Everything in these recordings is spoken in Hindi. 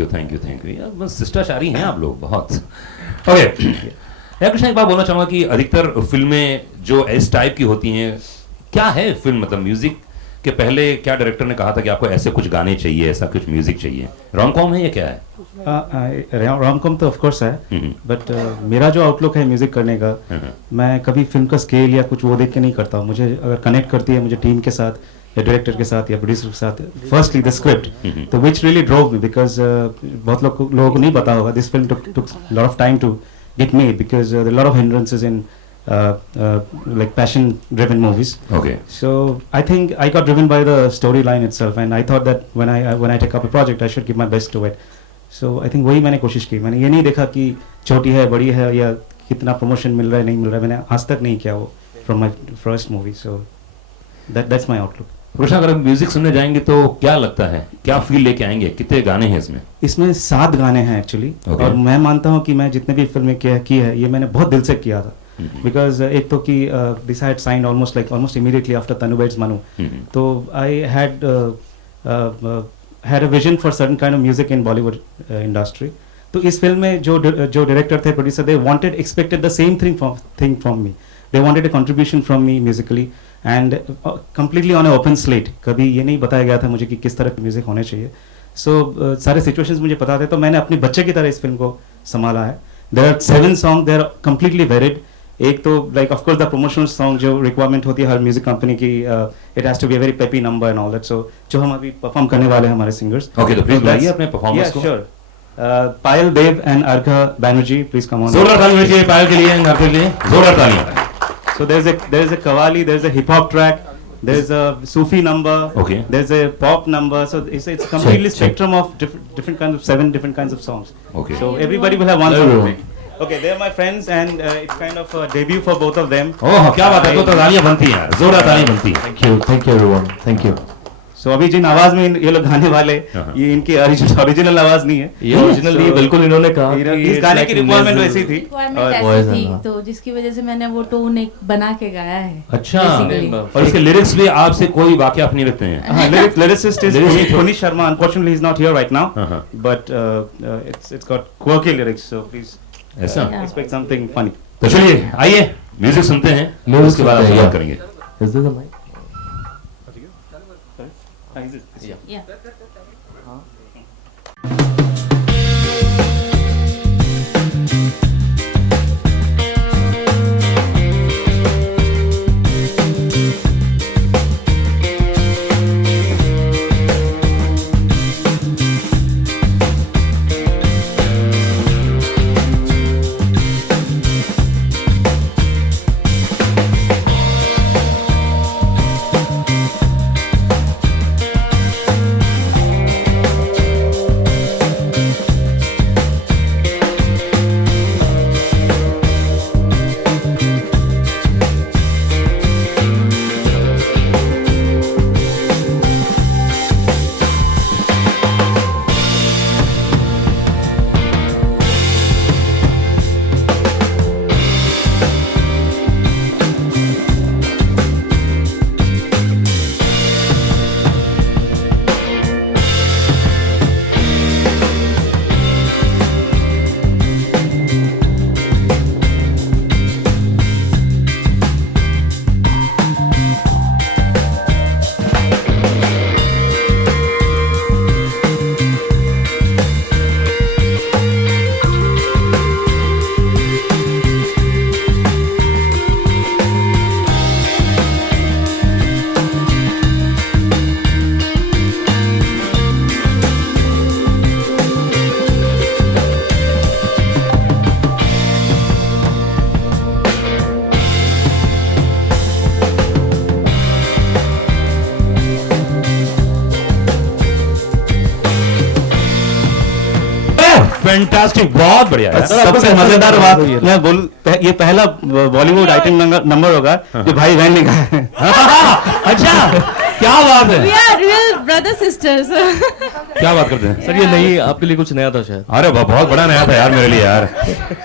You thank you thank you यार, बस शिष्टाचारी हैं आप लोग बहुत। ओके यार कृष्णा, एक बात बोलना चाहूंगा कि अधिकतर फिल्में जो इस टाइप की होती हैं, क्या है फिल्म मतलब म्यूजिक के पहले क्या डायरेक्टर ने कहा था कि आपको ऐसे कुछ गाने चाहिए, ऐसा कुछ म्यूजिक चाहिए? रोम कॉम है या क्या है? रोम कॉम तो ऑफ कोर्स है, बट मेरा जो आउटलुक है म्यूजिक करने का, मैं कभी फिल्म का स्केल या कुछ वो देख के नहीं करता हूँ। मुझे अगर कनेक्ट करती है मुझे टीम के साथ या डायरेक्टर के साथ या प्रोड्यूसर के साथ, फर्स्टली द स्क्रिप्ट, तो which really drove me, because बहुत लोगों को नहीं पता होगा, this film took lot of time to get made because there lot of hindrances in like passion driven movies. Okay. So I think I got driven by the storyline itself, and I thought that when I take up a project I should give my best to it. So I think वही मैंने कोशिश की। मैंने ये नहीं देखा कि छोटी है बड़ी है या कितना प्रमोशन मिल रहा है नहीं मिल रहा है, मैंने आज तक नहीं किया वो from my first movie. So that's my outlook. Krishna, अगर हम म्यूजिक सुनने जाएंगे तो क्या लगता है, क्या फील लेके आएंगे? कितने गाने हैं इसमें? इसमें 7 गाने हैं एक्चुअली। Okay. और मैं मानता हूँ कि मैं जितने भी फिल्में की है ये मैंने बहुत दिल से किया था। Because एक तो कि this I had signed almost immediately after Tanu Bates Manu. तो I had had a vision for certain kind of music in Bollywood industry. तो इस फिल्म में जो डायरेक्टर थे, producer, they expected the same thing from me. They wanted a contribution from me musically and completely on an open slate. कभी ये नहीं बताया गया था मुझे कि किस तरह की म्यूजिक होने चाहिए। So सारे situations मुझे पता थे, तो मैंने अपने बच्चे की तरह इस फिल्म को संभाला है। There are 7 songs, they are completely varied. एक तो like of course the promotional song जो रिक्वायरमेंट होती है हर म्यूजिक कंपनी की, it has to be a very peppy number and all that. So जो हम अभी परफॉर्म करने वाले हैं हमारे सिंगर्स। ओके, तो प्लीज बुलाइए अपने परफॉर्मर्स को। Sure. Payal Dev and Argha Banerjee, please come on. जोरदार ताली होनी चाहिए पायल के लिए एंड अर्घा के लिए, जोरदार ताली। So there is a qawwali, there is a hip hop track, there is a Sufi number, okay, there is a pop number, so it's completely spectrum of different kinds of 7 different kinds of songs. Okay, so everybody will have one song. Okay, they are my friends and it's kind of a debut for both of them. Oh, क्या बात है, तो तालियां बनती हैं, जोरदार ताली बनती है। Thank you everyone, thank you. So अभी जिन आवाज में ये लोग गाने वाले, ये इनकी ओरिजिनल आवाज नहीं है, ये ओरिजिनल नहीं है, बिल्कुल इन्होंने कहा कि इस गाने की रिक्वायरमेंट वैसी थी तो जिसकी वजह से मैंने वो टोन एक बना के गाया है। अच्छा, और इसके लिरिक्स भी आपसे कोई वाकिफ नहीं रखते हैं? हाँ, lyricist is Puneet Sharma. Unfortunately, he's not here right now, but it's got quirky lyrics, so please ऐसा expect something funny. तो चलिए आइए म्यूजिक सुनते हैं, उसके बाद आप बात करेंगे। Is this a mic? Yeah. Fantastic, बहुत बढ़िया है। सबसे मजेदार बात मैं बोल, ये पहला बॉलीवुड आइटम नंबर होगा जो भाई बहन ने गाया है। अच्छा, क्या बात है, We are real brother sisters. क्या बात करते हैं सर ये नहीं, आपके लिए कुछ नया था शायद। अरे बहुत बड़ा नया था यार मेरे लिए यार।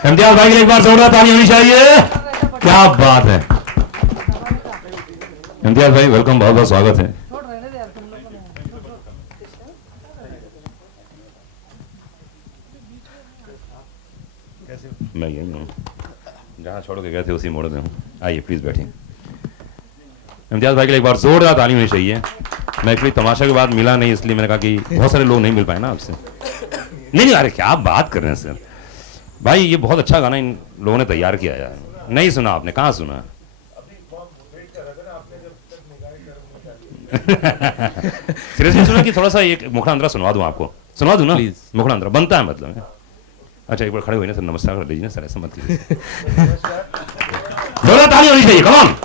इम्तियाज भाई के लिए एक बार जोरदार ताली होनी चाहिए, क्या बात है। इम्तियाज भाई वेलकम, बहुत बहुत स्वागत है। मैं यही हूँ, जहाँ छोड़ के गए थे उसी मोड़ में हूँ। आइए प्लीज़ बैठिए। इम्तियाज़ भाई के लिए एक बार जोरदार ताली होनी चाहिए। मैं एक्चुअली तमाशा के बाद मिला नहीं, इसलिए मैंने कहा कि बहुत सारे लोग नहीं मिल पाए ना आपसे। नहीं अरे क्या आप बात कर रहे हैं सर भाई, ये बहुत अच्छा गाना इन लोगों ने तैयार किया है। नहीं सुना आपने? कहाँ सुना? सीरियसली सुना कि थोड़ा सा एक मुखड़ा अंतरा सुनवा दूं आपको? सुनवा दूं ना? Please. मुखड़ा अंतरा बनता है मतलब। अच्छा एक बार खड़े हुए ना सर, नमस्कार कर लीजिए ना सर, ऐसा मत कीजिए। जोरदार ताली होनी चाहिए, कम ऑन।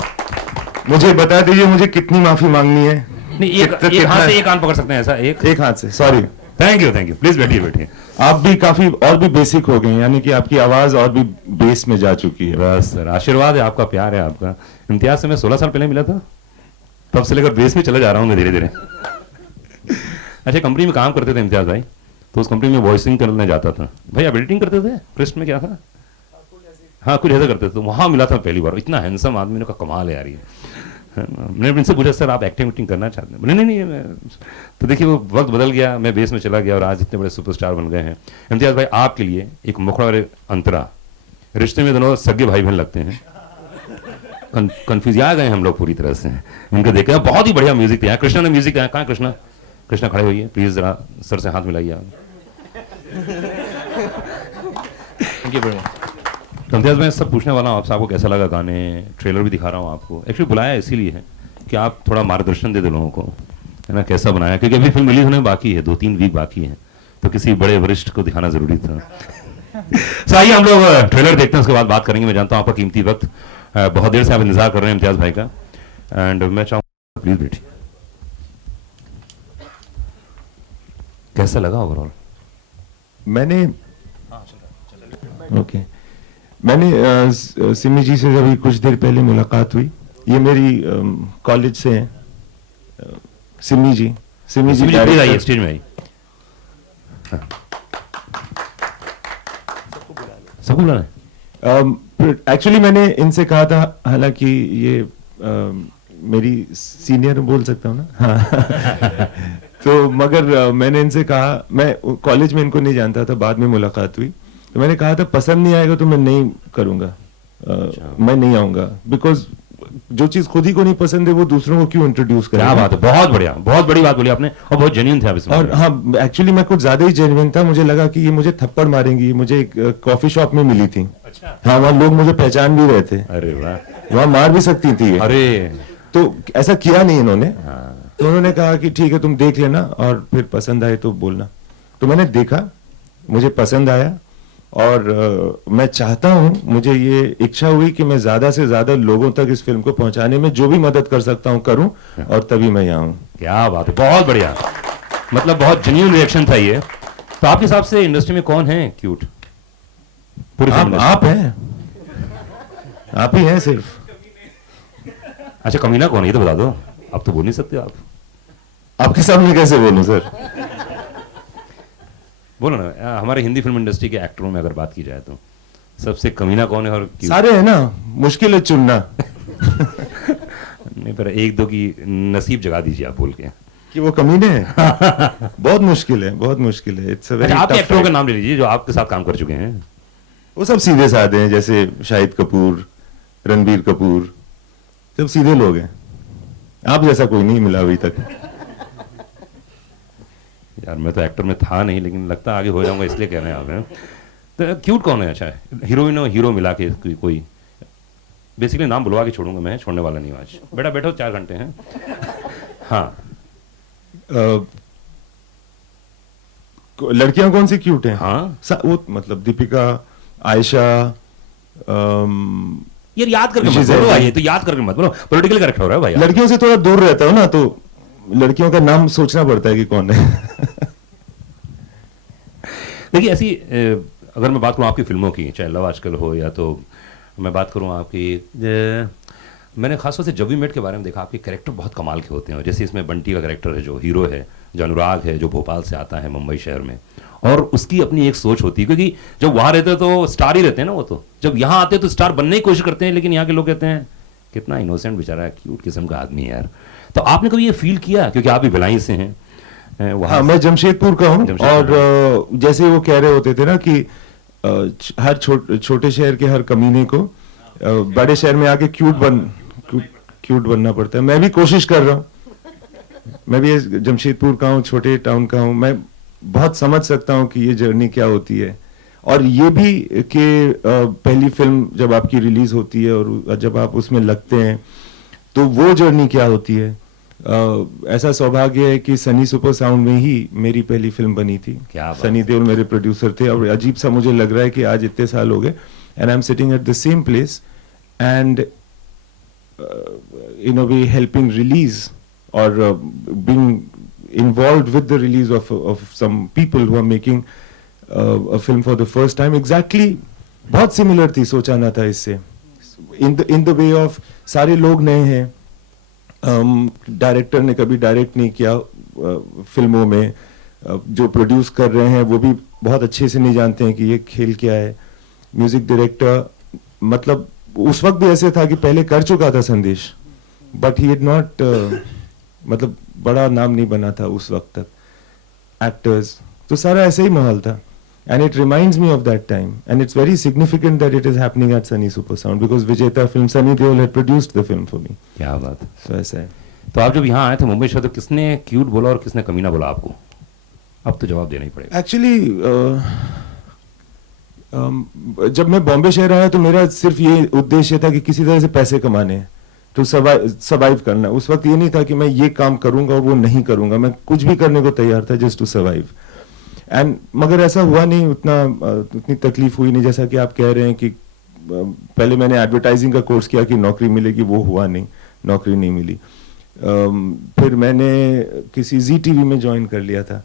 मुझे बता दीजिए मुझे कितनी माफी मांगनी है? नहीं एक हाथ से एक कान पकड़ सकते हैं ऐसा, एक हाथ से, सॉरी। थैंक यू प्लीज बैठिए बैठिए। आप भी काफी और भी बेसिक हो गए, यानी कि आपकी आवाज और भी बेस में जा चुकी है। बस सर आशीर्वाद है आपका, प्यार है आपका। इम्तियाज से मैं 16 साल पहले मिला था, तब से लेकर बेस में चला जा रहा हूँ मैं धीरे धीरे। अच्छा कंपनी में काम करते थे इम्तियाज भाई, तो उस कंपनी में वॉइसिंग करने जाता था। भाई आप एडिटिंग करते थे? कृष्ण में क्या था? हाँ कुछ ऐसा करते थे। तो वहाँ मिला था पहली बार, इतना हैंडसम आदमी ने, का कमाल है यार ये। मैंने इनसे पूछा सर आप एक्टिंग करना चाहते हैं? बोले नहीं मैं। तो देखिए वो वक्त बदल गया, मैं बेस में चला गया और आज इतने बड़े सुपरस्टार बन गए हैं। इम्तियाज भाई आपके लिए एक मुखड़ा और अंतरा, रिश्ते में दोनों सगे भाई बहन लगते हैं। कंफ्यूज आ गए हम लोग पूरी तरह से इनके देखे। बहुत ही बढ़िया म्यूजिक दिया कृष्णा ने। म्यूजिक दिया कहाँ? कृष्णा कृष्णा खड़े होइए प्लीज, जरा सर से हाथ मिलाइए आप। Thank you very much. तो इम्तियाज मैं सब पूछने वाला हूँ आपसे, आपको कैसा लगा गाने? ट्रेलर भी दिखा रहा हूँ आपको, एक्चुअली बुलाया इसीलिए है कि आप थोड़ा मार्गदर्शन दे दो लोगों को, है ना, कैसा बनाया, क्योंकि अभी फिल्म रिलीज होने बाकी है, 2-3 वीक बाकी है, तो किसी बड़े वरिष्ठ को दिखाना जरूरी था। तो आइए हम लोग ट्रेलर देखते हैं, उसके बाद बात करेंगे। मैं जानता हूँ आपका कीमती वक्त, बहुत देर से आप इंतजार कर रहे हैं इम्तियाज भाई का, एंड मैं चाहूँगा प्लीज बैठिए। कैसा लगा ओवरऑल? मैंने सिमी जी से अभी कुछ देर पहले मुलाकात हुई। ये मेरी कॉलेज से हैं, सिमी जी प्लीज आइए स्टेज में आइए। सबको बुलाना है? एक्चुअली मैंने इनसे कहा था, हालांकि ये मेरी सीनियर बोल सकता हूँ ना, हाँ। तो मगर मैंने इनसे कहा, मैं कॉलेज में इनको नहीं जानता था, बाद में मुलाकात हुई, तो मैंने कहा था पसंद नहीं आएगा तो मैं नहीं करूंगा, मैं नहीं आऊंगा, बिकॉज जो चीज खुद ही को नहीं पसंद है वो दूसरों को क्यों इंट्रोड्यूस करें। क्या बात है, बहुत बढ़िया, बहुत बड़ी बात बोली आपने, और बहुत जेन्युइन थे आप इसमें। और हाँ एक्चुअली मैं कुछ ज्यादा ही जेन्युइन था, मुझे लगा कि ये मुझे थप्पड़ मारेंगी। मुझे एक कॉफी शॉप में मिली थी। अच्छा। हाँ वहाँ लोग मुझे पहचान भी रहे थे। अरे वाह, वहाँ मार भी सकती थी। अरे तो ऐसा किया नहीं इन्होंने। हाँ। तो उन्होंने कहा कि ठीक है तुम देख लेना और फिर पसंद आए तो बोलना। तो मैंने देखा, मुझे पसंद आया, और मैं चाहता हूं, मुझे ये इच्छा हुई कि मैं ज्यादा से ज्यादा लोगों तक इस फिल्म को पहुंचाने में जो भी मदद कर सकता हूं करूं, और तभी मैं यहाँ हूं। क्या बात है, बहुत बढ़िया, मतलब बहुत जेन्युइन रिएक्शन था ये। तो आपके हिसाब से इंडस्ट्री में कौन है क्यूट? पूरी आप हैं, आप ही हैं सिर्फ। अच्छा कमीना कौन है ये तो बता दो, अब तो बोल नहीं सकते आप। आपके सामने कैसे बोलूं सर? बोलो ना, हमारे हिंदी फिल्म इंडस्ट्री के एक्टरों में अगर बात की जाए तो सबसे कमीना कौन है? और क्यों? सारे हैं ना, मुश्किल है चुनना। नहीं पर एक दो की नसीब जगा दीजिए आप बोल के कि वो कमीने हैं। बहुत मुश्किल है, बहुत मुश्किल है। इट्स अ वेरी अच्छा, आपके टफ एक्टरों के नाम ले लीजिए जो आपके साथ काम कर चुके हैं। वो सब सीधे साधे हैं, जैसे शाहिद कपूर, रणबीर कपूर, सब सीधे लोग हैं। आप जैसा कोई नहीं मिला अभी तक। यार मैं तो एक्टर में था नहीं, लेकिन लगता आगे हो जाऊंगा इसलिए कह रहे हैं आप हैं। तो क्यूट कौन है? अच्छा हीरोइन और हीरो मिला के कोई बेसिकली नाम बुलवा के छोड़ूंगा मैं, छोड़ने वाला नहीं हूं आज। बेटा बैठो 4 घंटे हैं। हाँ लड़कियां कौन सी क्यूट हैं? हाँ वो मतलब दीपिका, आयशा, यार याद करके मत बोलो भाई, ये तो याद करके मत बोलो, पॉलिटिकल करेक्ट हो रहा है भाई। लड़कियों से थोड़ा दूर रहता हूँ ना, तो लड़कियों का नाम सोचना पड़ता है कि कौन है। देखिए ऐसी अगर मैं बात करूँ आपकी फिल्मों की, चाहे लव आजकल हो या तो मैं बात करूँ आपकी, मैंने खासतौर से जब वी मेट के बारे में देखा, आपके कैरेक्टर बहुत कमाल के होते हैं। जैसे इसमें बंटी का कैरेक्टर है जो हीरो है, जो अनुराग है जो भोपाल से आता है मुंबई शहर में, और उसकी अपनी एक सोच होती है, क्योंकि जब वहाँ रहते हैं तो स्टार ही रहते हैं ना, वो तो जब यहाँ आते हैं तो स्टार बनने की कोशिश करते हैं, लेकिन यहाँ के लोग कहते हैं कितना इनोसेंट बेचारा है, क्यूट किस्म का आदमी है यार। तो आपने कभी ये फील किया, क्योंकि आप भी भिलाई से हैं? हाँ मैं जमशेदपुर का हूँ, और जैसे वो कह रहे होते थे ना कि हर छोटे शहर के हर कमीने को बड़े शहर में आके क्यूट बनना पड़ता है। मैं भी कोशिश कर रहा हूँ, मैं भी जमशेदपुर का हूँ, छोटे टाउन का हूँ, मैं बहुत समझ सकता हूँ कि ये जर्नी क्या होती है। और ये भी कि पहली फिल्म जब आपकी रिलीज होती है और जब आप उसमें लगते हैं तो वो जर्नी क्या होती है। ऐसा सौभाग्य है कि सनी सुपर साउंड में ही मेरी पहली फिल्म बनी थी। क्या बात। सनी देओल मेरे प्रोड्यूसर थे और अजीब सा मुझे लग रहा है कि आज इतने साल हो गए and I am sitting at the same place and in a way helping release or being involved with the release of some people who are making a film for the first time exactly बहुत similar थी, सोचा ना था इससे in the way of सारे लोग नए हैं, डायरेक्टर ने कभी डायरेक्ट नहीं किया फिल्मों में, जो प्रोड्यूस कर रहे हैं वो भी बहुत अच्छे से नहीं जानते हैं कि ये खेल क्या है, म्यूजिक डायरेक्टर मतलब उस वक्त भी ऐसे था कि पहले कर चुका था संदेश बट ही हैड नॉट मतलब बड़ा नाम नहीं बना था उस वक्त तक, एक्टर्स तो सारा ऐसे ही माहौल था and it reminds me of that time and it's very significant that it is happening at Sunny Super Sound because Vijeta film Sunny Deol had produced the film for me. क्या बात। सो ऐसा है। तो आप जब यहाँ आए थे मुंबई शहर तो किसने क्यूट बोला और किसने कमीना बोला आपको? अब तो जवाब देना ही पड़ेगा। एक्चुअली जब मैं बॉम्बे शहर आया तो मेरा सिर्फ ये उद्देश्य था कि किसी तरह से पैसे कमाने हैं, टू सर्वाइव करना। उस वक्त ये नहीं था कि मैं ये काम करूंगा और वो नहीं करूंगा, मैं कुछ भी करने को तैयार था जस्ट टू सर्वाइव एंड मगर ऐसा हुआ नहीं, उतनी तकलीफ हुई नहीं जैसा कि आप कह रहे हैं कि पहले मैंने एडवर्टाइजिंग का कोर्स किया कि नौकरी मिलेगी, वो हुआ नहीं, नौकरी नहीं मिली। फिर मैंने किसी जी टीवी में ज्वाइन कर लिया था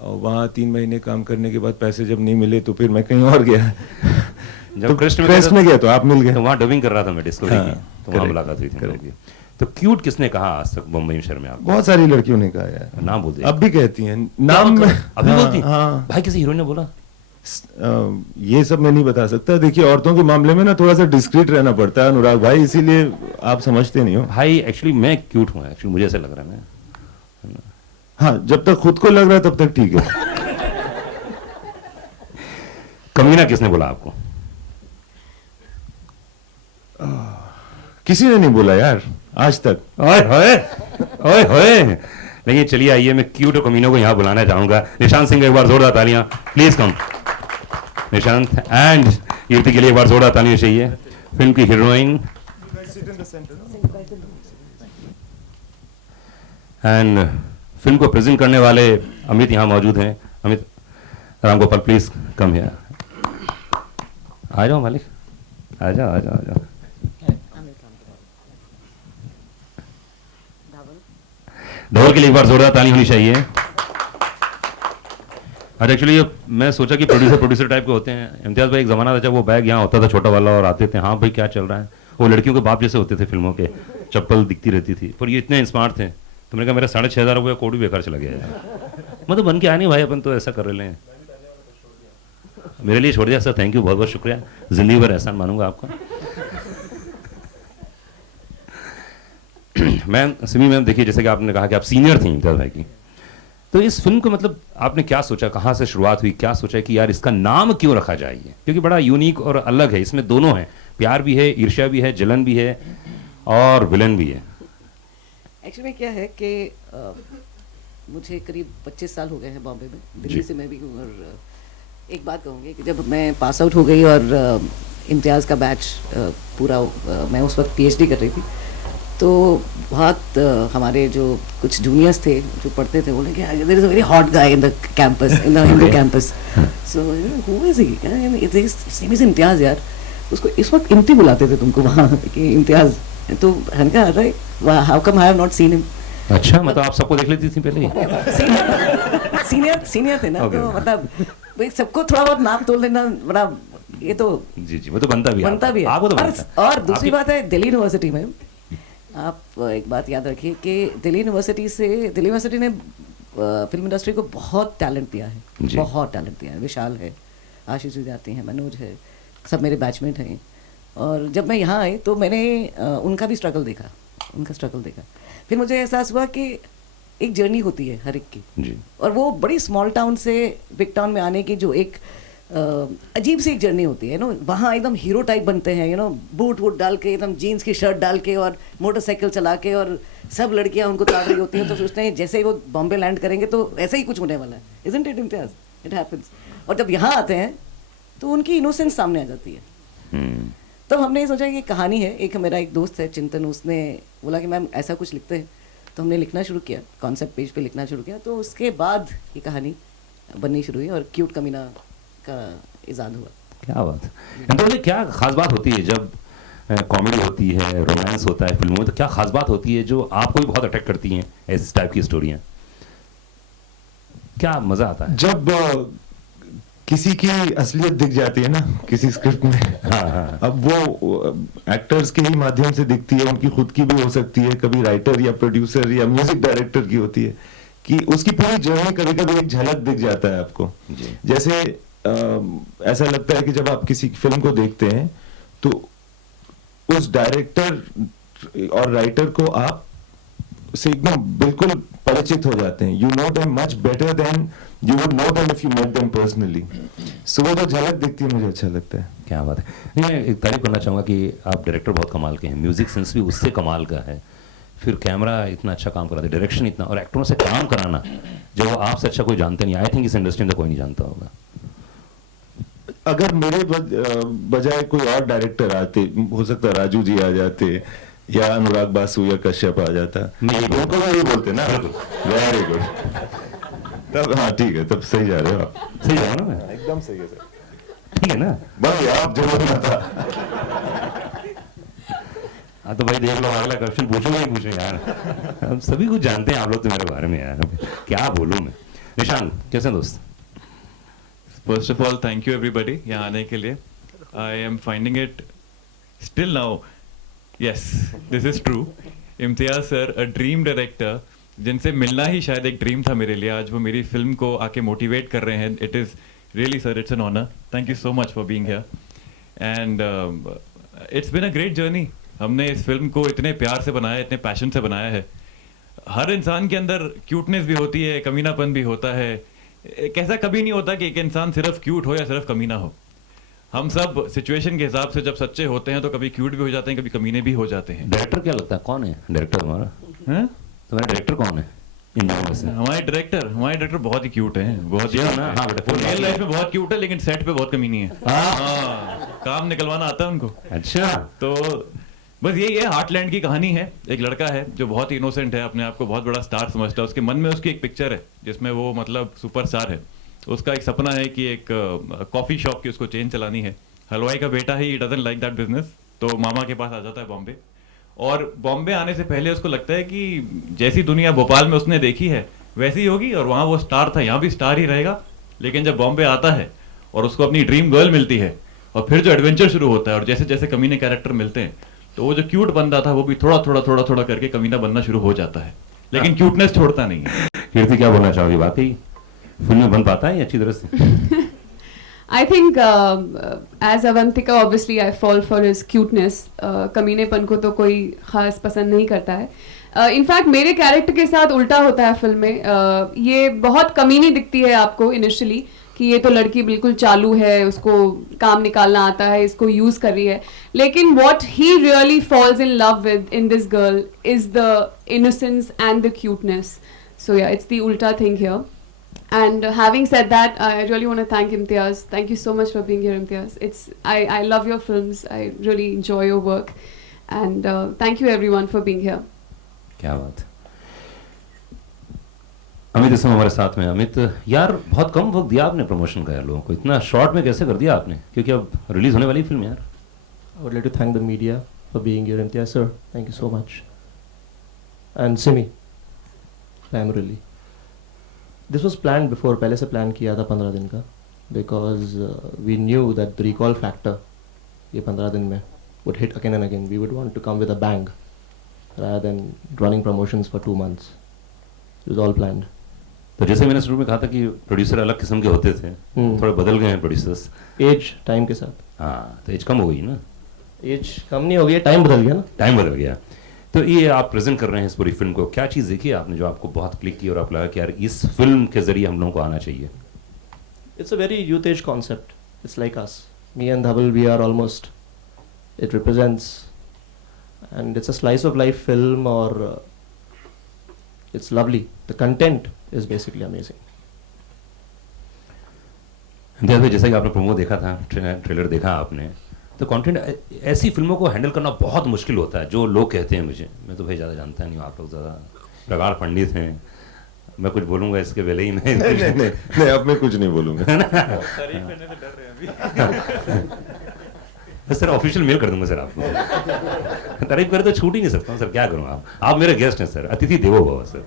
और वहाँ 3 महीने काम करने के बाद पैसे जब नहीं मिले तो फिर मैं कहीं और गया जब तो कृष्ण में गया तो आप मिल गए। तो वहाँ डबिंग कर रहा था मैं डिस्कवरी हाँ, की, तो वहाँ मुलाकात हुई थी हम लोग की। तो क्यूट किसने कहा आज तक बम्बई शहर में आपको? बहुत सारी लड़कियों ने कहा यार, नाम बोल दिया। अब भी कहती हैं नाम में, अभी हाँ, बोलती? हाँ, भाई किसी हीरोइन ने बोला? ये सब मैं नहीं बता सकता। देखिए औरतों के मामले में ना थोड़ा सा डिस्क्रीट रहना पड़ता है अनुराग भाई, इसीलिए आप समझते नहीं हो। भाई एक्चुअली मैं क्यूट हूँ, एक्चुअली मुझे ऐसा लग रहा है मैं। हाँ, जब तक खुद को लग रहा है तब तक ठीक है। कमीना किसने बोला आपको? किसी ने नहीं बोला यार आज तक। ओए होए, ओए होए। लेकिन चलिए आइए, मैं क्यूट और कमीनों को यहाँ बुलाना चाहूंगा। निशांत सिंह, एक बार जोरदार तालियां please come. Nishant and Kirti के लिए एक बार जोरदार तालियां चाहिए। फिल्म की हीरोइन एंड फिल्म को प्रेजेंट करने वाले अमित यहाँ मौजूद हैं। Amit Ramgopal please come here. आ जाओ मालिक, आ जाओ आ जाओ आ जाओ। ढोल के लिए एक बार जोरदार ताली होनी चाहिए। और एक्चुअली मैं सोचा कि प्रोड्यूसर टाइप के होते हैं। इम्तियाज भाई, एक जमाना था जब वो बैग यहाँ होता था छोटा वाला और आते थे, हाँ भाई क्या चल रहा है, वो लड़कियों के बाप जैसे होते थे फिल्मों के, चप्पल दिखती रहती थी, पर ये इतने स्मार्ट थे। तो मैंने कहा मेरा 6,500 रुपये कोड भी बेकार चला गया है। मतलब बन के आने भाई, अपन तो ऐसा कर रहे हैं। मेरे लिए छोड़ दिया सर, थैंक यू, बहुत बहुत शुक्रिया, जिंदगी भर एहसान मानूंगा आपका। मैम सिमी मैम, देखिए जैसे कि आपने कहा कि आप सीनियर थी इम्तियाज भाई की, तो इस फिल्म को मतलब आपने क्या सोचा, कहाँ से शुरुआत हुई, क्या सोचा कि यार इसका नाम क्यों रखा जाए, क्योंकि बड़ा यूनिक और अलग है, इसमें दोनों है, प्यार भी है, ईर्ष्या भी है, जलन भी है और विलन भी है। एक्चुअली में क्या है कि मुझे करीब 25 साल हो गए हैं बॉम्बे में, दिल्ली से मैं भी हूँ। और एक बात कहूँगी कि जब मैं पास आउट हो गई और इम्तियाज़ का बैच पूरा, मैं उस वक्त PhD कर रही थी, तो बहुत हमारे जो कुछ जूनियर्स थे जो पढ़ते थे, बोले कि there is a very hot guy in the campus, in the Hindu campus, so who is he, its name is Imtiaz यार। उसको इस वक्त इम्ति बुलाते थे तुमको वहाँ कि इम्तियाज़, तो मैंने कहा अरे how come I have not seen him. अच्छा, मतलब आप सबको देख लेती थी पहले? सीनियर थे ना, तो मतलब भाई सबको थोड़ा बहुत नाम तोड़ लेना बड़ा, ये तो जी जी, वो तो बनता भी है आपको तो बनता है। और दूसरी बात है दिल्ली यूनिवर्सिटी में, आप एक बात याद रखिए कि दिल्ली यूनिवर्सिटी ने फिल्म इंडस्ट्री को बहुत टैलेंट दिया है, बहुत टैलेंट दिया है। विशाल है, आशीष विद्यार्थी हैं, मनोज है, सब मेरे बैचमेट हैं। और जब मैं यहाँ आई तो मैंने उनका भी स्ट्रगल देखा, फिर मुझे एहसास हुआ कि एक जर्नी होती है हर एक की जी। और वो बड़ी स्मॉल टाउन से बिग टाउन में आने की जो एक अजीब सी एक जर्नी होती है, वहाँ एकदम हीरो टाइप बनते हैं, बूट वूट डाल के, एकदम जीन्स की शर्ट डाल के और मोटरसाइकिल चला के, और सब लड़कियाँ उनको ताड़ रही होती हैं, तो सोचते हैं जैसे ही वो बॉम्बे लैंड करेंगे तो ऐसा ही कुछ होने वाला है, isn't it Imtiaz, it happens. और जब यहाँ आते हैं तो उनकी इनोसेंस सामने आ जाती है। तब हमने ये सोचा कि एक कहानी है, एक मेरा एक दोस्त है चिंतन, उसने बोला कि मैम ऐसा कुछ लिखते हैं, तो हमने लिखना शुरू किया, कॉन्सेप्ट पेज पे लिखना शुरू किया, तो उसके बाद ये कहानी बननी शुरू हुई और क्यूट कमीना का इजाद हुआ। क्या बात है। तो क्या खास बात होती है जब कॉमेडी होती है, रोमांस होता है फिल्मों में, तो क्या खास बात होती है जो आपको भी बहुत अट्रैक्ट करती हैं इस टाइप की स्टोरियाँ? क्या मजा आता है जब किसी की असलियत दिख जाती है ना किसी स्क्रिप्ट में। हाँ। अब वो एक्टर्स के ही माध्यम से दिखती है, उनकी खुद की भी हो सकती है, कभी राइटर या प्रोड्यूसर या म्यूजिक डायरेक्टर की होती है, कि उसकी पूरी जर्नी कभी कभी एक झलक दिख जाता है आपको। जैसे ऐसा लगता है कि जब आप किसी फिल्म को देखते हैं तो उस डायरेक्टर और राइटर को आप से एकदम बिल्कुल परिचित हो जाते हैं। You know them much better than you would know them if you met them personally. So वो जो झलक दिखती है मुझे अच्छा लगता है। क्या बात है। मैं एक तारीफ करना चाहूँगा कि आप डायरेक्टर बहुत कमाल के हैं, म्यूजिक सेंस भी उससे कमाल का है, फिर कैमरा इतना अच्छा काम कराते, डायरेक्शन इतना, और एक्टरों से काम कराना जो आपसे अच्छा कोई जानते नहीं। आई थिंक इस इंडस्ट्री में कोई नहीं जानता होगा। अगर मेरे बजाय कोई और डायरेक्टर आते, हो सकता है राजू जी आ जाते या अनुराग बासु या कश्यप आ जाता, उनको भी यही बोलते ना, वेरी गुड, तब हाँ ठीक है, तब सही जा रहे हो आप। सही जा रहा ना मैं? एकदम सही है सर, ठीक है ना? बस आप जो बोलना था। हाँ तो भाई देख लो, अगला क्वेश्चन पूछूंगा ही पूछूं यार, हम सभी कुछ जानते हैं आप लोग तो मेरे बारे में यार, क्या बोलूं मैं। निशान कैसे दोस्त? First of all, thank you everybody यहाँ आने के लिए. I am finding it still now. Yes, this is true. Imtiaz sir, a dream director, जिनसे मिलना ही शायद एक ड्रीम था मेरे लिए. आज वो मेरी फिल्म को आके मोटिवेट कर रहे हैं. It is really sir, it's an honor. Thank you so much for being here. And it's been a great journey. हमने इस फिल्म को इतने प्यार से बनाया, इतने पैशन से बनाया है. हर इंसान के अंदर क्यूटनेस भी होती है, कमीनापन भी होता है. कैसा कभी नहीं होता कि एक इंसान सिर्फ क्यूट हो या सिर्फ कमीना हो. हम सब सिचुएशन के हिसाब से जब सच्चे होते हैं तो कभी क्यूट भी हो जाते हैं, कभी कमीने भी हो जाते हैं. डायरेक्टर क्या लगता है, कौन है डायरेक्टर हमारा? तुम्हारा डायरेक्टर कौन है इन दोनों में से? हमारे डायरेक्टर बहुत ही क्यूट हैं, बहुत ही. हाँ, रियल लाइफ में बहुत क्यूट है लेकिन सेट पे बहुत कमीनी है. काम निकलवाना आता है उनको. अच्छा, तो बस यही है, हार्टलैंड की कहानी है. एक लड़का है जो बहुत ही इनोसेंट है, अपने आप को बहुत बड़ा स्टार समझता है. उसके मन में उसकी एक पिक्चर है जिसमें वो मतलब सुपरस्टार है. उसका एक सपना है कि एक कॉफी शॉप की उसको चेन चलानी है. हलवाई का बेटा he doesn't like that business, तो मामा के पास आ जाता है बॉम्बे. और बॉम्बे आने से पहले उसको लगता है कि जैसी दुनिया भोपाल में उसने देखी है वैसी ही होगी, और वहाँ वो स्टार था, यहाँ भी स्टार ही रहेगा. लेकिन जब बॉम्बे आता है और उसको अपनी ड्रीम गर्ल मिलती है और फिर जो एडवेंचर शुरू होता है और जैसे जैसे कमीने कैरेक्टर मिलते हैं, तो वो जो क्यूट बंदा था वो भी थोड़ा थोड़ा करके कमीना बनना शुरू हो जाता है. लेकिन क्यूटनेस छोड़ता नहीं है. कीर्ति क्या बोलना चाहोगी? वाकई फिल्म में बन पाता है अच्छी तरह से? I think as Avantika, obviously I fall for his cuteness. कमीनेपन को तो कोई खास पसंद नहीं करता है. इनफैक्ट मेरे कैरेक्टर के साथ उल्टा होता है फिल्म में. ये बहुत कमीनी दिखती है आपको इनिशियली कि ये तो लड़की बिल्कुल चालू है, उसको काम निकालना आता है, इसको यूज कर रही है. लेकिन what he really falls in love with in this girl is the innocence and the cuteness. So yeah, it's the ulta thing here. And having said that, I really want to thank Imtiaz. Thank you so much for being here, Imtiaz. I love your films. I really enjoy your work. And thank you everyone for being here. क्या बात है. अमित इस समय हमारे साथ में. अमित यार, बहुत कम वक्त दिया आपने प्रमोशन का यार लोगों को, इतना शॉर्ट में कैसे कर दिया आपने? क्योंकि अब रिलीज होने वाली फिल्म यार. I would like to thank the media for being here, Imtiaz sir. Thank you so much. And Simi, primarily. This was planned before, पहले से प्लान किया था 15 दिन का, because we knew that the recall factor ये 15 दिन में would hit again and again. We would want to come with a bang rather than running promotions for 2 months. It was all planned. तो जैसे मैंने शुरू में कहा था कि प्रोड्यूसर अलग किस्म के होते थे, थोड़े बदल गए हैं प्रोड्यूसर्स एज टाइम के साथ. हाँ, तो एज कम हो गई ना? एज कम नहीं हो गई, टाइम बदल गया ना. टाइम बदल गया. तो ये आप प्रेजेंट कर रहे हैं इस पूरी फिल्म को, क्या चीज़ देखी आपने जो आपको बहुत क्लिक की और आप लगा कि यार इस फिल्म के जरिए हम लोगों को आना चाहिए? It's a very youth age concept. it's like us. Me and Dhaval, we are almost, it represents, and it's a slice of life film, or it's lovely. The content is basically amazing. इम्तियाज़ भाई, जैसा कि आपने प्रोमो देखा था, ट्रेलर देखा आपने, तो कंटेंट ऐसी फिल्मों को हैंडल करना बहुत मुश्किल होता है। जो लोग कहते हैं मुझे, मैं तो भाई ज़्यादा जानता नहीं हूँ, आप लोग ज़्यादा प्रगाढ़ पंडित हैं, मैं कुछ बोलूँगा इसके पहले ही मैं नहीं, अब मैं कुछ नहीं बोलूंगा। सर ऑफिशियल मेल कर दूंगा सर आपको। तारीफ करे तो छूट ही नहीं सकता हूँ सर, क्या करूँ। आप मेरे गेस्ट हैं सर, अतिथि देवो भव सर,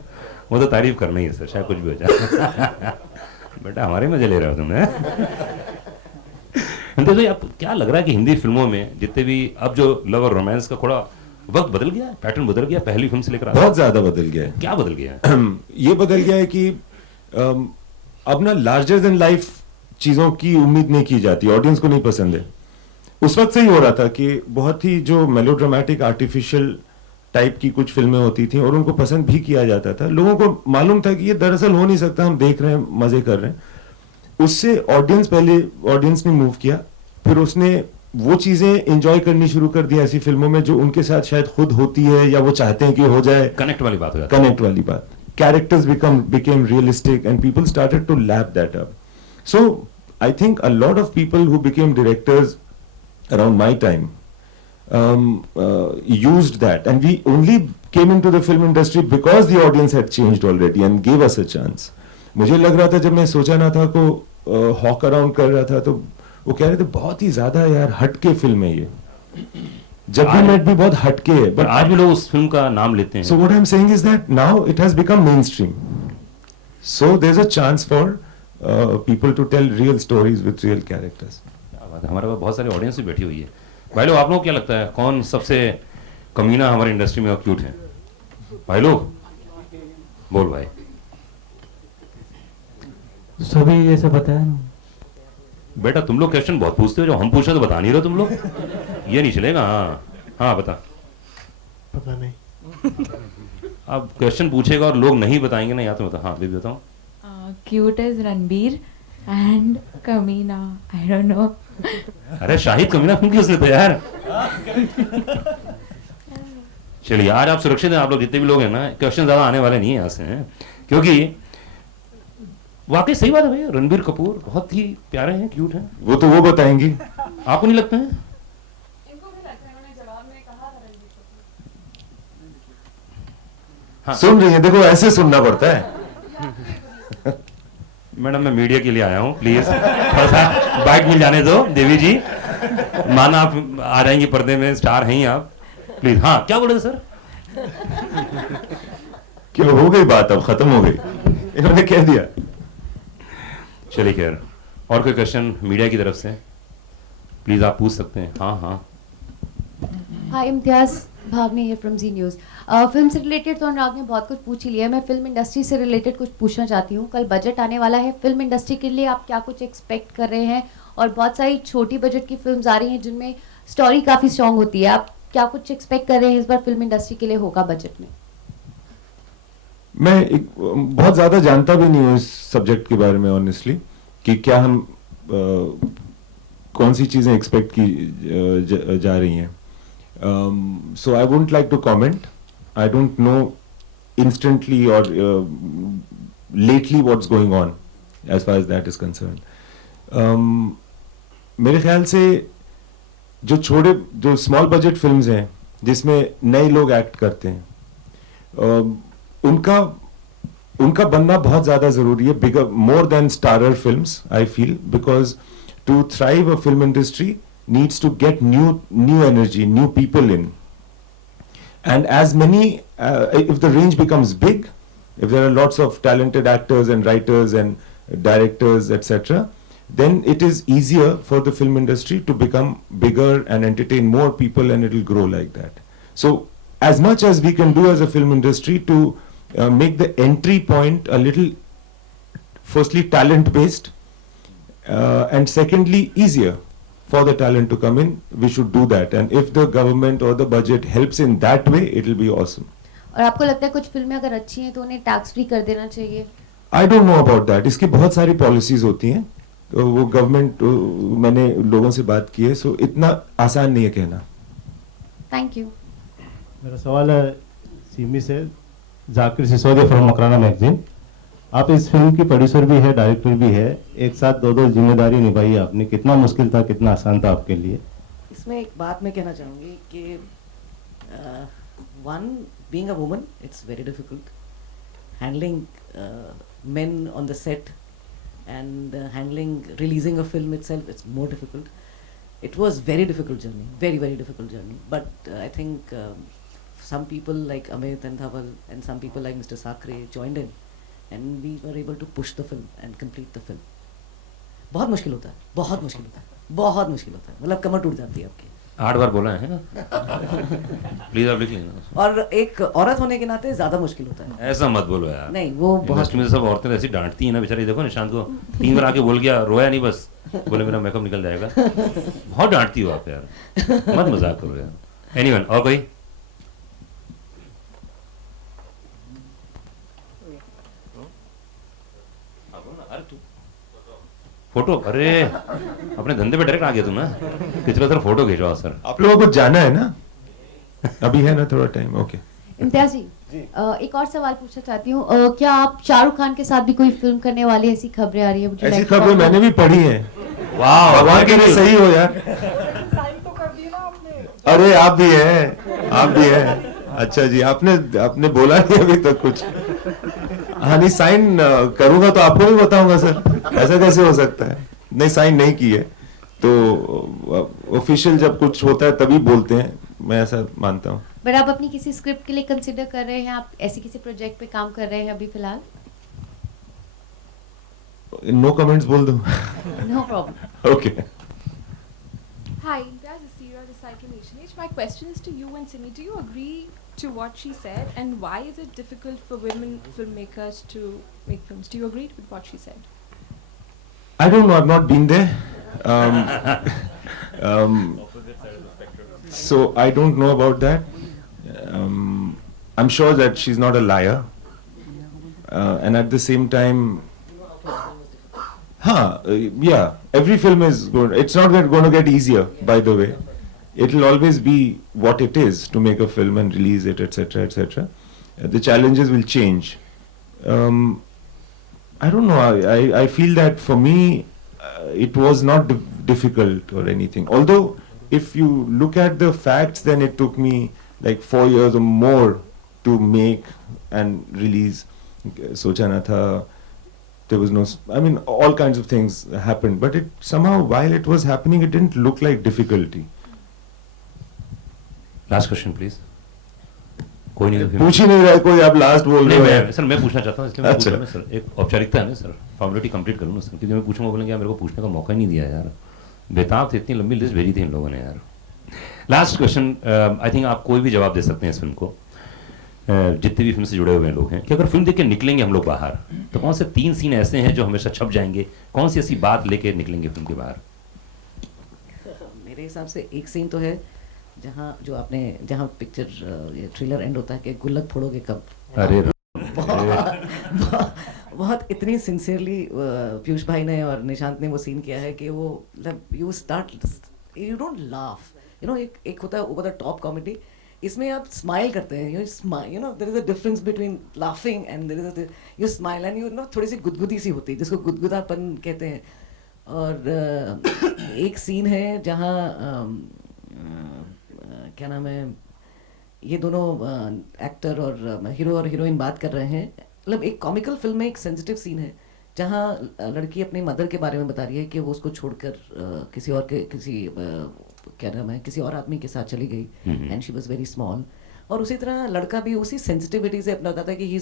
वो तो तारीफ करना ही है सर, शायद कुछ भी हो जाए। बेटा हमारे मजे ले रहे हो तुम। तो आप क्या लग रहा है कि हिंदी फिल्मों में जितने भी अब जो लव और रोमांस का थोड़ा वक्त बदल गया है, पैटर्न बदल गया, पहली फिल्म से लेकर बहुत ज्यादा बदल गया है। क्या बदल गया है? ये बदल गया है कि अब ना लार्जर देन लाइफ चीजों की उम्मीद नहीं की जाती, ऑडियंस को नहीं पसंद है। उस वक्त से ही हो रहा था कि बहुत ही जो मेलोड्रामेटिक आर्टिफिशियल टाइप की कुछ फिल्में होती थी और उनको पसंद भी किया जाता था। लोगों को मालूम था कि ये दरअसल हो नहीं सकता, हम देख रहे हैं, मजे कर रहे हैं। उससे ऑडियंस ने मूव किया, फिर उसने वो चीजें एंजॉय करनी शुरू कर दी ऐसी फिल्मों में जो उनके साथ शायद खुद होती है या वो चाहते हैं कि हो जाए। कनेक्ट वाली बात हो जाती है। कनेक्ट वाली बात, characters became realistic and people started to lap that up. So I think a lot of people who became directors around my time used that, and we only came into the film industry because the audience had changed already and gave us a chance. मुझे लग रहा था जब मैं सोचा ना था को हॉक अराउंड कर रहा था, तो वो कह रहे थे बहुत ही ज्यादा यार हटके फिल्म है ये। जब भी मेट भी बहुत हटके है, बट आज भी लोग उस फिल्म का नाम लेते हैं। So what I'm saying is that now it has become mainstream. So there's a chance for people to tell real stories with real characters. हमारे पास बहुत सारे ऑडियंस भी बैठी हुई है। भाई लोग, आप लोग क्या लगता है कौन सबसे कमीना हमारी इंडस्ट्री में क्यूट है? भाई लोग बोल भाई। सभी जैसे पता है ना। बेटा तुम लोग क्वेश्चन बहुत पूछते हो, जो हम पूछ रहे तो बता नहीं रहे तुम लोग, ये नहीं चलेगा। हाँ बता। पता नहीं। अब क्वेश्चन पूछेगा और लोग नहीं बताएंगे ना, या तो बता। हाँ बेबी बताओ। क्यूट इज रणबीर एंड कमीना आई डोंट नो। अरे शाहिद कमीना फिल्म की उसने तो यार। चलिए आज आप सुरक्षित हैं, आप लोग जितने भी लोग हैं ना, क्वेश्चन ज्यादा आने वाले नहीं है यहाँ से, क्योंकि वाकई सही बात है भैया, रणबीर कपूर बहुत ही प्यारे हैं, क्यूट हैं। वो तो वो बताएंगी, आपको नहीं लगता है? हाँ। सुन रही है, देखो ऐसे सुनना पड़ता है। मैडम मैं मीडिया के लिए आया हूँ, प्लीज थोड़ा सा बाइट मिल जाने दो देवी जी। माना आप आ जाएंगी पर्दे में, स्टार हैं ही आप, प्लीज। हाँ क्या बोल रहे थे सर? क्यों हो गई बात, अब खत्म हो गई, इन्होंने कह दिया। चलिए खैर, और कोई क्वेश्चन मीडिया की तरफ से प्लीज आप पूछ सकते हैं। हाँ हाँ। हाय इम्तियाज, भावनी है फ्रॉम जी न्यूज़। फिल्म से रिलेटेड तो अनुराग ने बहुत कुछ पूछ ही लिया है, मैं फिल्म इंडस्ट्री से रिलेटेड कुछ पूछना चाहती हूँ। कल बजट आने वाला है, फिल्म इंडस्ट्री के लिए आप क्या कुछ एक्सपेक्ट कर रहे हैं? और बहुत सारी छोटी बजट की फिल्म्स आ रही हैं जिनमें स्टोरी काफ़ी स्ट्रॉन्ग होती है, आप क्या कुछ एक्सपेक्ट कर रहे हैं इस बार फिल्म इंडस्ट्री के लिए होगा बजट में? मैं बहुत ज्यादा जानता भी नहीं हूँ इस सब्जेक्ट के बारे में ऑनेस्टली, कि क्या हम कौन सी चीजें एक्सपेक्ट की जा रही हैं। So I wouldn't like to comment, I don't know instantly और lately what's going on as far as that is concern. मेरे ख्याल से जो स्मॉल बजट फिल्म्स हैं जिसमें नए लोग एक्ट करते हैं, उनका बनना बहुत ज्यादा जरूरी है, bigger more than starrer films I feel, because to thrive a film industry needs to get new energy, new people in, and as many if the range becomes big, if there are lots of talented actors and writers and directors etc., then it is easier for the film industry to become bigger and entertain more people, and it will grow like that. So as much as we can do as a film industry to make the entry point a little, firstly talent based, and secondly easier for the talent to come in, we should do that, and if the government or the budget helps in that way, it will be awesome. और आपको लगता है कुछ फिल्में अगर अच्छी हैं तो उन्हें टैक्स फ्री कर देना चाहिए? I don't know about that. इसकी बहुत सारी policies होती हैं, तो वो गवर्नमेंट, मैंने लोगों से बात की है, सो इतना आसान नहीं है कहना। Thank you. मेरा सवाल है सिमी से, जाकिर सिसोदिया फ्रॉम मकराना मैगजीन। आप इस फिल्म की प्रोड्यूसर भी है, डायरेक्टर भी है, एक साथ दो जिम्मेदारी निभाई आपने, कितना मुश्किल था, कितना आसान था आपके लिए? इसमें एक बात मैं कहना चाहूँगी कि one, being a woman it's very difficult, handling men on the set and handling releasing a film itself, it's more difficult. It was very difficult journey, very difficult journey, but I think some people like Amit and Dhaval and some people like Mr. Sakre joined in and we were able to push the film and complete the film. बहुत मुश्किल होता है, बहुत मुश्किल होता है, बहुत मुश्किल होता है, मतलब कमर टूट जाती है आपकी। 8 बार बोला है ना? प्लीज आप लिख लेना। और एक औरत होने के नाते ज्यादा मुश्किल होता है। ऐसा मत बोलो यार। नहीं, वो इंडस्ट्री में सब औरतें ऐसी डांटती हैं ना, बेचारी देखो निशांत को 3 बार आके बोल गया, रोया नहीं, बस बोले मेरा मेकअप निकल जाएगा। बहुत डांटती हो आप यार, मत मजाक करो यार। एनीवन, और कोई? फोटो? अरे अपने धंधे पे डायरेक्ट आ गया तुम ना, पिछले तरफ फोटो खींचवाओ सर। आप लोगों को जाना है ना, अभी है ना थोड़ा टाइम? ओके। इम्तियाज जी, एक और सवाल पूछना चाहती हूँ, क्या आप शाहरुख खान के साथ भी कोई फिल्म करने वाले, ऐसी खबरें आ रही है? मुझे ऐसी खबरें मैंने भी पढ़ी है। वाह, भगवान के लिए सही हो यार। अरे आप भी है, आप भी है। अच्छा जी, आपने बोला नहीं अभी तक कुछ? हाँ, नहीं साइन करूंगा तो आपको भी बताऊंगा सर, ऐसा कैसे हो सकता है? नहीं, साइन नहीं की है, तो ऑफिशियल जब कुछ होता है तभी बोलते हैं, मैं ऐसा मानता हूँ। बट आप अपनी किसी स्क्रिप्ट के लिए कंसिडर कर रहे हैं, आप ऐसे किसी प्रोजेक्ट पे काम कर रहे हैं अभी फिलहाल? नो कमेंट्स बोल दो। No problem. Okay. Hi, Imtiaz Asira, this side from Asian Age. My question is to you and Simi. Do you agree to what she said, and why is it difficult for women filmmakers to make films? Do you agree with what she said? I don't know, I've not been there. So I don't know about that. I'm sure that she's not a liar. And at the same time, yeah, every film is good. It's not going to get easier, by the way. It'll always be what it is to make a film and release it, etc., etc. The challenges will change. I don't know. I feel that for me, it was not difficult or anything. Although, if you look at the facts, then it took me like 4 years or more to make and release. Socha na tha. There was no, I mean, all kinds of things happened, but it somehow, while it was happening, it didn't look like difficulty. Last question please. कोई नहीं तो पूछ ही नहीं रहा कोई, आप लास्ट बोल रहे हो। सर मैं पूछना चाहता हूँ, इसलिए मैं पूछ रहा हूँ सर, एक औपचारिकता है ना सर, फॉर्मेलिटी कंप्लीट करूँ ना सर, क्योंकि मैं पूछूंगा बोलेंगे यार मेरे को पूछने का मौका ही नहीं दिया यार, बेताब थे, इतनी लंबी लिस्ट भेजी थी इन लोगों ने यार। लास्ट क्वेश्चन, आई थिंक आप कोई भी जवाब दे सकते हैं इस फिल्म को, जितने भी फिल्म से जुड़े हुए लोग हैं, कि अगर फिल्म देख के निकलेंगे हम लोग बाहर, तो कौन से 3 सीन ऐसे हैं जो हमेशा छप जाएंगे, कौन सी ऐसी बात लेके निकलेंगे फिल्म के बाहर? मेरे हिसाब से एक सीन तो है जहाँ पिक्चर ये थ्रिलर एंड होता है कि गुल्लक फोड़ोगे कब। अरे बहुत इतनी सिंसियरली पीयूष भाई ने और निशांत ने वो सीन किया है कि वो you don't laugh, you know, एक होता है ओवर द टॉप कॉमेडी, इसमें आप स्माइल करते हैं, you know there is a difference between laughing and there is you smile and you know थोड़ी सी गुदगुदी सी होती है जिसको गुदगुदापन कहते हैं। और एक सीन है जहाँ क्या नाम है, ये दोनों एक्टर और हीरो और हीरोइन बात कर रहे हैं, मतलब एक कॉमिकल फिल्म में एक सेंसिटिव सीन है जहाँ लड़की अपनी मदर के बारे में बता रही है कि वो उसको छोड़कर किसी और आदमी के साथ चली गई and she was very small. और उसी तरह लड़का भी उसी सेंसिटिविटी से अपना बताता है कि he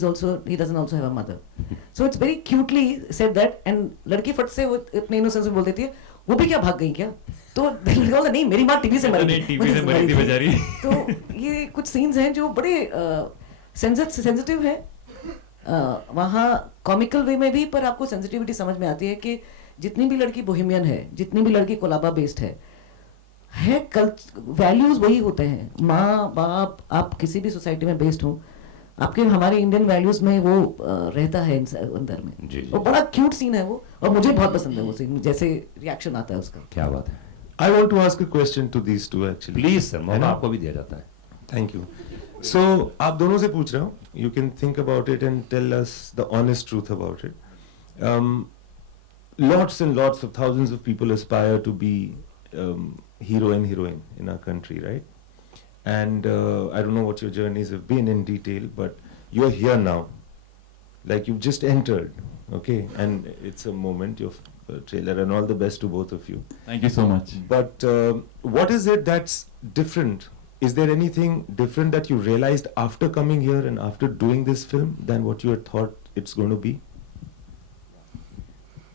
doesn't also have a mother, so it's very cutely said that, and लड़की फट से वो अपने इनोसेंस में बोल देती है वो भी क्या भाग गई क्या, तो नहीं मेरी माँ टीवी से मरी थी बेचारी। तो ये कुछ सीन्स हैं जो बड़े सेंसिटिव हैं, वहाँ कॉमिकल वे में भी, पर आपको सेंसिटिविटी समझ में आती है कि जितनी भी लड़की बोहेमियन है, जितनी भी लड़की कोलाबा बेस्ड है वैल्यूज वही होते हैं। माँ बाप, आप किसी भी सोसाइटी में बेस्ड हो, आपके हमारे इंडियन वैल्यूज में वो रहता है अंदर में। जी, जी। वो बड़ा क्यूट सीन है वो, और मुझे बहुत पसंद है वो सीन, जैसे रिएक्शन आता है उसका। क्या बात है। I want to ask a question to these two actually. Please sir, है मौका ना? आपको भी दिया जाता है। Thank you. So आप दोनों से पूछ रहा हूँ. You can think about it and tell us the honest truth about it. Lots and lots of thousands of people aspire to be hero and heroine in our country, right? And I don't know what your journeys have been in detail, but you're here now. Like you've just entered, okay? And it's a moment, your trailer, and all the best to both of you. Thank you so much. But what is it that's different? Is there anything different that you realized after coming here and after doing this film than what you had thought it's going to be?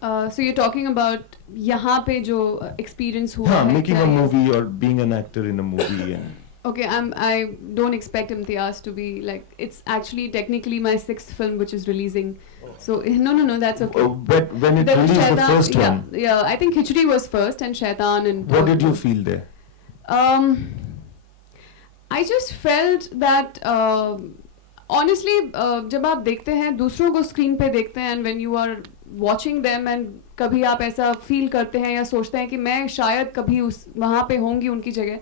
So you're talking about यहाँ पे जो experience हुआ Yeah, है making a क्या ये- movie or being an actor in a movie. And Okay, I don't expect Imtiaz to be like, it's actually technically my 6th film which is releasing. So no, that's okay. but when it There was released the Shaitan- first one, yeah, I think Khichdi was first and Shaitan and. what did you feel there? I just felt that honestly, जब आप देखते हैं दूसरों को स्क्रीन पे देखते हैं, and when you are watching them and कभी आप ऐसा फील करते हैं या सोचते हैं कि मैं शायद कभी उस वहाँ पे होंगी उनकी जगह.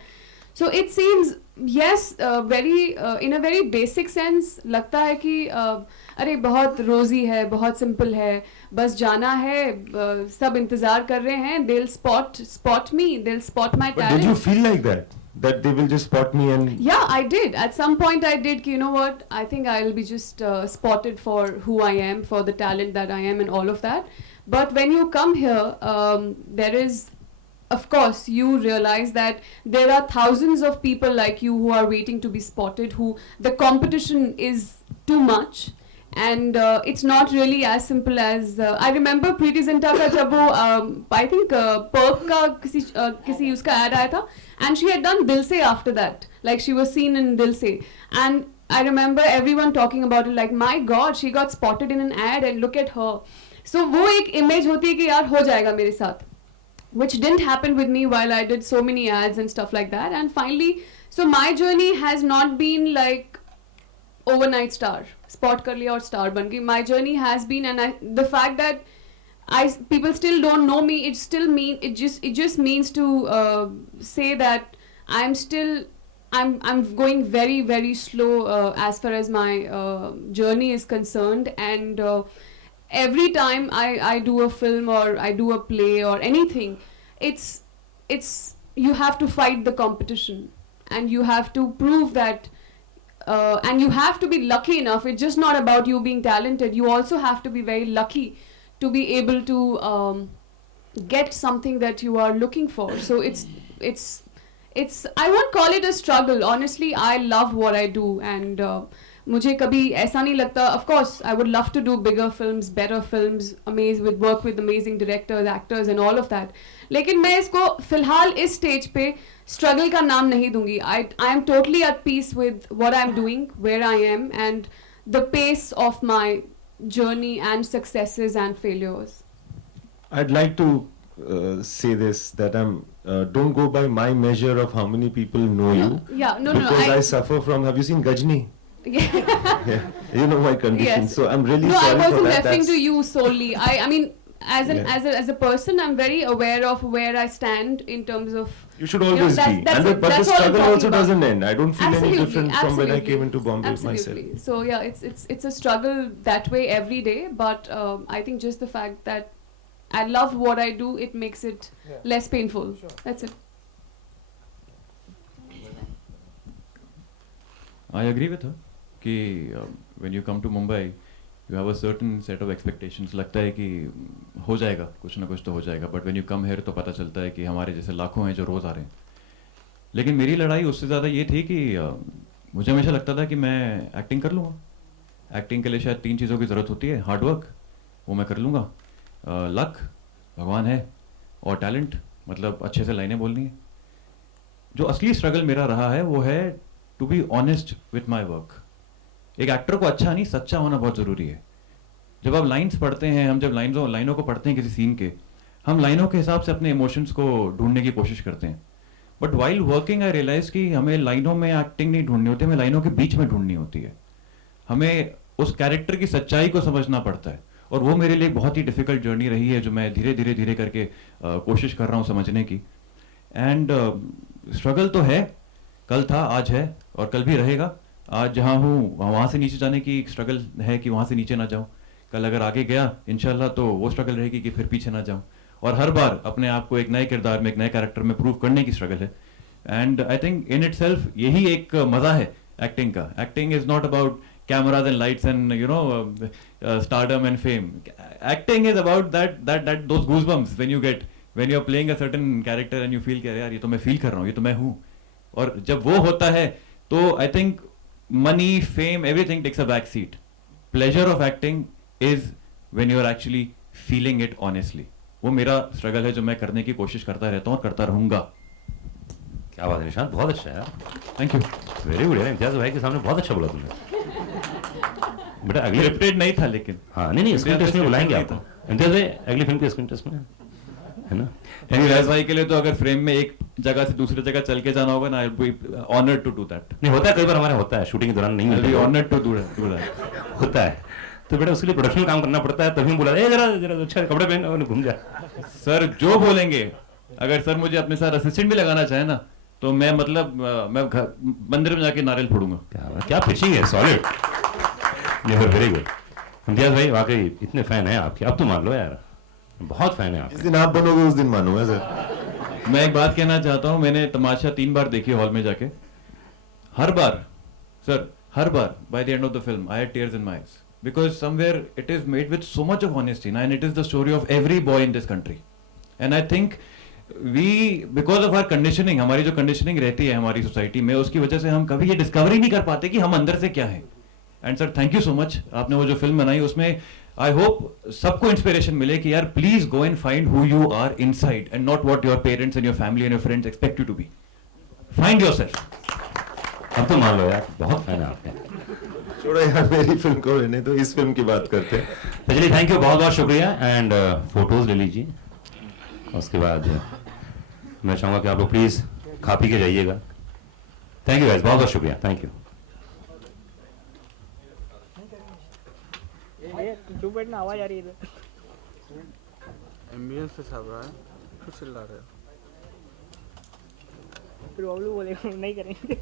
So it seems yes, in a very basic sense लगता है कि अरे बहुत रोजी है, बहुत सिंपल है, बस जाना है, सब इंतजार कर रहे हैं, they'll spot me, they'll spot my But talent. did you feel like that? That they will just spot me and Yeah, I did. At some point, I did. You know what? I think I'll be just spotted for who I am, for the talent that I am, and all of that. But when you come here, there is, of course, you realize that there are thousands of people like you who are waiting to be spotted. Who the competition is too much. And it's not really as simple as I remember Preeti Zinta का जब वो I think Perk का किसी उसका ad आया था, and she had done Dil Se after that, like she was seen in Dil Se, and I remember everyone talking about it like, my God, she got spotted in an ad and look at her. So वो एक image होती है कि यार हो जाएगा मेरे साथ, which didn't happen with me while I did so many ads and stuff like that. And finally, so my journey has not been like overnight star, spot कर लिया और star बन गई. My journey has been, and the fact that people still don't know me, it just means to say that I'm going very, very slow as far as my journey is concerned. And every time I do a film or I do a play or anything, it's you have to fight the competition, and you have to prove that. And you have to be lucky enough. It's just not about you being talented. You also have to be very lucky to be able to get something that you are looking for. So it's I won't call it a struggle. Honestly, I love what I do, and मुझे कभी ऐसा नहीं लगता. Of course, I would love to do bigger films, better films, work with amazing directors, actors, and all of that. लेकिन मैं इसको फिलहाल इस स्टेज पे struggle का नाम नहीं दूंगी. I am totally at peace with what I'm doing, where I am, and the pace of my journey and successes and failures. I'd like to say this, that don't go by my measure of how many people know you. Yeah, no, because I suffer from. Have you seen Gajni? Yeah. Yeah, you know my condition. Yes. So I'm really No, I sorry for wasn't that. referring to you solely. I mean, as a person, I'm very aware of where I stand in terms of. You should always that's- be. that's And it. but the That's all I'm struggle talking also about. doesn't end. I don't feel Absolutely, any different from when I absolutely. came into Bombay Absolutely. myself. So yeah, it's a struggle that way every day. But I think just the fact that I love what I do, it makes it less painful. That's it. I agree with her कि when you come to Mumbai, you have a certain set of expectations. लगता है कि हो जाएगा, कुछ ना कुछ तो हो जाएगा. But when you come here तो पता चलता है कि हमारे जैसे लाखों हैं जो रोज़ आ रहे हैं. लेकिन मेरी लड़ाई उससे ज़्यादा ये थी कि मुझे हमेशा लगता था कि मैं एक्टिंग कर लूँगा. एक्टिंग के लिए शायद 3 चीज़ों की ज़रूरत होती है. हार्ड वर्क, वो मैं कर लूँगा. लक, भगवान है, और टैलेंट, मतलब अच्छे से लाइनें बोलनी है. जो असली स्ट्रगल मेरा रहा है वो है to be honest with my work. एक एक्टर को अच्छा नहीं, सच्चा होना बहुत ज़रूरी है. जब आप लाइन्स पढ़ते हैं, हम जब लाइनों को पढ़ते हैं किसी सीन के, हम लाइनों के हिसाब से अपने इमोशंस को ढूंढने की कोशिश करते हैं. But while working I realize कि हमें लाइनों में एक्टिंग नहीं ढूंढनी होती, हमें लाइनों के बीच में ढूंढनी होती है. हमें उस कैरेक्टर की सच्चाई को समझना पड़ता है, और वो मेरे लिए बहुत ही डिफिकल्ट जर्नी रही है, जो मैं धीरे धीरे धीरे करके कोशिश कर रहा हूँ समझने की। एंड स्ट्रगल तो है, कल था, आज है और कल भी रहेगा। आज जहाँ हूँ वहाँ से नीचे जाने की स्ट्रगल है कि वहाँ से नीचे ना जाऊँ। कल अगर आगे गया इंशाल्लाह तो वो स्ट्रगल रहेगी कि फिर पीछे ना जाऊँ। और हर बार अपने आप को एक नए किरदार में, एक नए कैरेक्टर में प्रूव करने की स्ट्रगल है। And I think in itself यही एक मजा है एक्टिंग का। Acting is not about cameras and lights and stardom and fame. Acting is about that those goosebumps when you're playing a certain character and you feel कि यार ये तो मैं feel कर रहा हूँ, ये तो मैं हूँ। और जब वो होता है तो I think money, fame, everything takes a back seat. Pleasure of acting is when you're actually feeling it honestly. वो मेरा struggle है जो मैं करने की कोशिश करता रहता हूँ और करता रहूँगा। क्या बात है निशांत, बहुत अच्छा है। थैंक यू, वेरी गुड यार, इम्तियाज भाई के सामने बहुत अच्छा बोला तुमने। बेटा अगले स्क्रिप्टेड नहीं था लेकिन हाँ नहीं स्क्रीन टेस्ट में बुलाएंगे आपको इम्तियाज भाई, अगली फिल्म के स्क्रीन टेस्ट में, है ना। इम्तियाज भाई के लिए तो अगर फ्रेम में एक जगह से दूसरी जगह चल के जाना होगा ना, I will be honoured to do that. नहीं होता है, कई बार हमारे होता है शूटिंग के दौरान नहीं आई विल बी मिलता, ऑनर्ड टू डू दैट होता है। तो बेटा उसके लिए प्रोडक्शन काम करना पड़ता है, तभी हम बोला जरा जरा अच्छा कपड़े पहन और घूम जा। सर जो बोलेंगे, अगर सर मुझे अपने साथ असिस्टेंट भी लगाना चाहे ना तो मैं मतलब मैं मंदिर में जाके नारियल फोड़ूंगा। क्या पिचिंग है, सॉलिड, वेरी गुड। इम्तियाज भाई वाकई इतने फैन हैं आपके, अब तो मान लो यार, बहुत फैन है आप। जिस दिन आप बनोगे उस दिन मानूंगा सर। मैं एक बात कहना चाहता हूँ, मैंने तमाशा 3 बार देखी हॉल में जाके। हर बार सर, हर बार by the end of the film I had tears in my eyes, because somewhere it is made with so much of honesty and it is the story of every boy in this country. And I think we because of our conditioning, हमारी जो कंडीशनिंग रहती है हमारी सोसाइटी में, उसकी वजह से हम कभी ये डिस्कवरी नहीं कर पाते कि हम अंदर से क्या है। And sir thank you so much, आपने वो जो फिल्म बनाई उसमें आई होप सबको इंस्पिरेशन मिले कि यार please go and find who you are inside and not what your parents and your family and your friends expect you to be. Find yourself. अब तो मान लो यार, बहुत फैन है आपके। छोड़ो यार मेरी फिल्म को, रहने तो इस फिल्म की बात करते हैं। तो चलिए थैंक यू, बहुत बहुत शुक्रिया। एंड फोटोज ले लीजिए, उसके बाद मैं चाहूँगा कि आप लोग प्लीज खा पी के जाइएगा। थैंक यू गाइस, बहुत बहुत शुक्रिया, थैंक यू। चुप बैठना, आवाज आ रही है। एम्बियंस से सब रहा है, फिर चिल्ला रहे हो, फिर बबलू बोलेगा नहीं करेंगे।